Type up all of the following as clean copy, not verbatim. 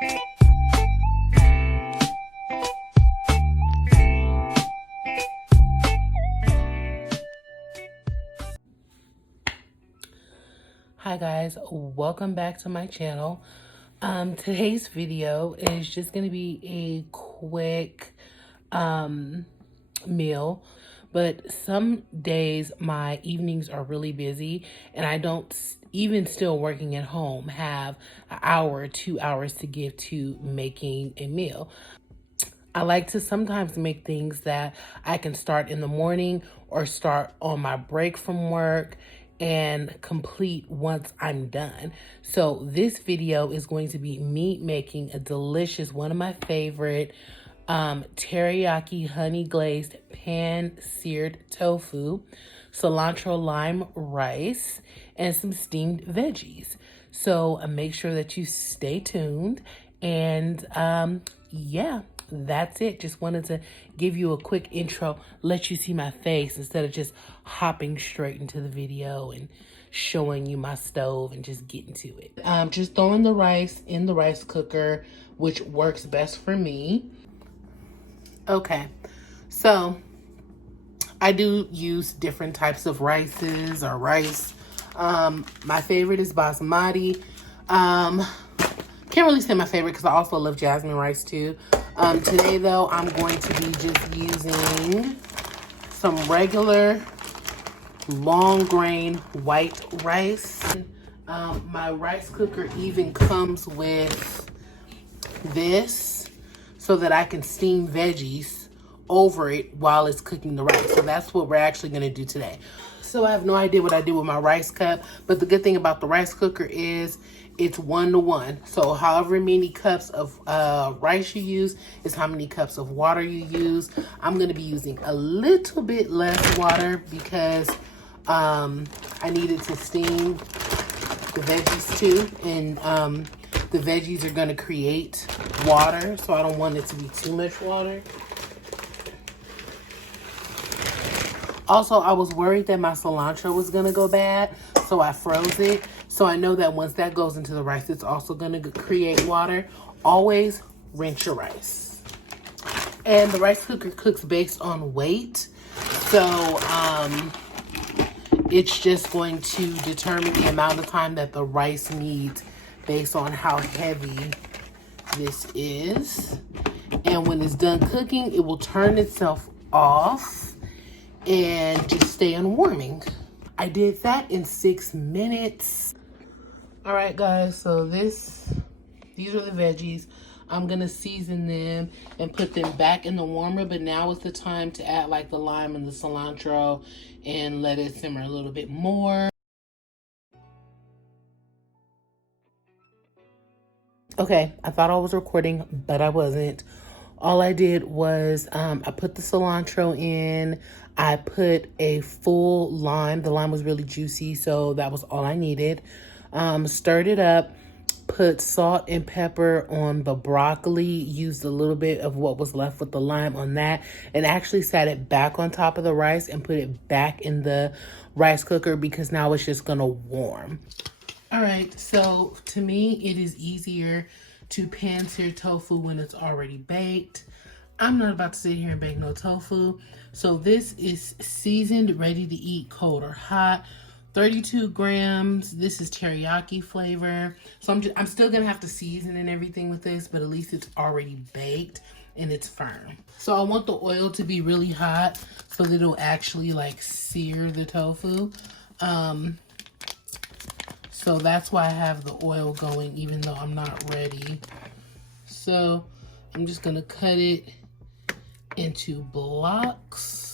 Hi guys, welcome back to my channel. Today's video is just gonna be a quick meal, but some days my evenings are really busy and I don't, even still working at home, have an hour or 2 hours to give to making a meal. I like to sometimes make things that I can start in the morning or start on my break from work and complete once I'm done. So this video is going to be me making a delicious, one of my favorite, teriyaki honey glazed pan seared tofu, cilantro lime rice, and some steamed veggies. So make sure that you stay tuned, and yeah, that's it. Just wanted to give you a quick intro, let you see my face instead of just hopping straight into the video and showing you my stove and just getting to it. Just throwing the rice in the rice cooker, which works best for me. Okay, so I do use different types of rices or rice. My favorite is basmati. Can't really say my favorite because I also love jasmine rice too. Today though, I'm going to be just using some regular long grain white rice. My rice cooker even comes with this so that I can steam veggies over it while it's cooking the rice. So that's what we're actually going to do today. So I have no idea what I did with my rice cup, but the good thing about the rice cooker is it's 1-to-1. So however many cups of rice you use is how many cups of water you use. I'm going to be using a little bit less water because I needed to steam the veggies too, and the veggies are going to create water, so I don't want it to be too much water. Also, I was worried that my cilantro was going to go bad, so I froze it. So I know that once that goes into the rice, it's also going to create water. Always rinse your rice. And the rice cooker cooks based on weight. So it's just going to determine the amount of time that the rice needs based on how heavy this is. And when it's done cooking, it will turn itself off and just stay on warming. I did that in 6 minutes. All right, guys, so these are the veggies. I'm gonna season them and put them back in the warmer, but now is the time to add like the lime and the cilantro and let it simmer a little bit more. Okay, I thought I was recording, but I wasn't. All I did was I put the cilantro in. I put a full lime. The lime was really juicy, so that was all I needed. Stirred it up, put salt and pepper on the broccoli, used a little bit of what was left with the lime on that, and actually sat it back on top of the rice and put it back in the rice cooker because now it's just gonna warm. All right, so to me, it is easier to pan-sear tofu when it's already baked. I'm not about to sit here and bake no tofu. So this is seasoned, ready to eat, cold or hot. 32 grams. This is teriyaki flavor. So I'm still gonna have to season and everything with this, but at least it's already baked and it's firm. So I want the oil to be really hot so that it'll actually like sear the tofu. So that's why I have the oil going even though I'm not ready. So I'm just gonna cut it into blocks.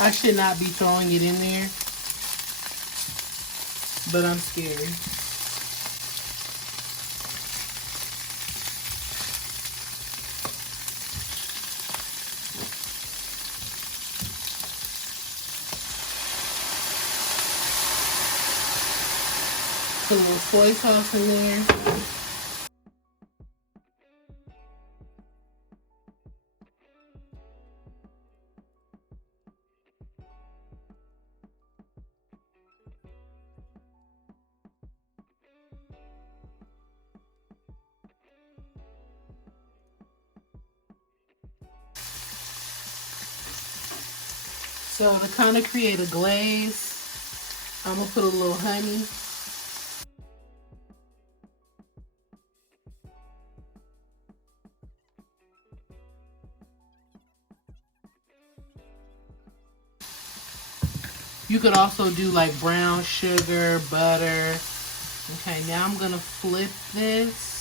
I should not be throwing it in there, but I'm scared. Put a little soy sauce in there. So to kind of create a glaze, I'm gonna put a little honey. You could also do like brown sugar, butter. Okay, now I'm gonna flip this.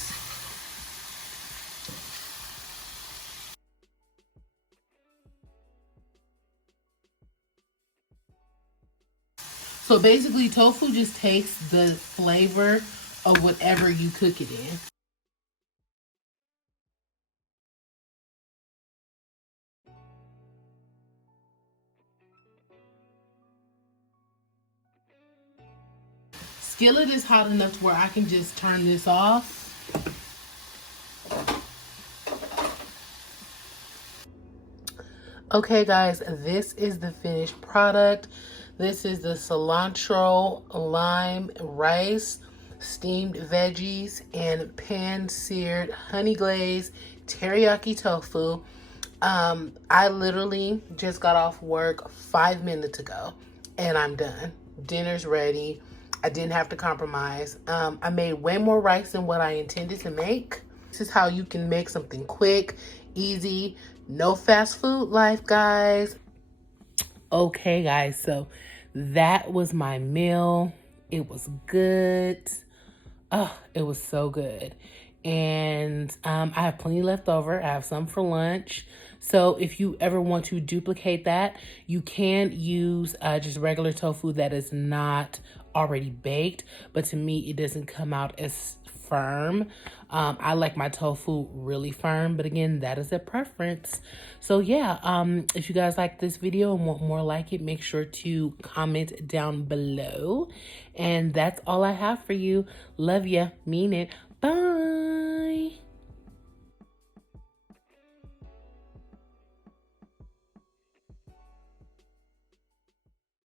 So basically, tofu just takes the flavor of whatever you cook it in. Skillet is hot enough to where I can just turn this off. Okay guys, this is the finished product. This is the cilantro, lime, rice, steamed veggies, and pan-seared honey glazed teriyaki tofu. I literally just got off work 5 minutes ago and I'm done. Dinner's ready. I didn't have to compromise. I made way more rice than what I intended to make. This is how you can make something quick, easy, no fast food life, guys. Okay, guys, so that was my meal. It was good. Oh, it was so good. And I have plenty left over. I have some for lunch. So if you ever want to duplicate that, you can use just regular tofu that is not already baked. But to me, it doesn't come out as firm. I like my tofu really firm, but again, that is a preference. So yeah, if you guys like this video and want more like it, make sure to comment down below. And that's all I have for you. Love ya, mean it. Bye.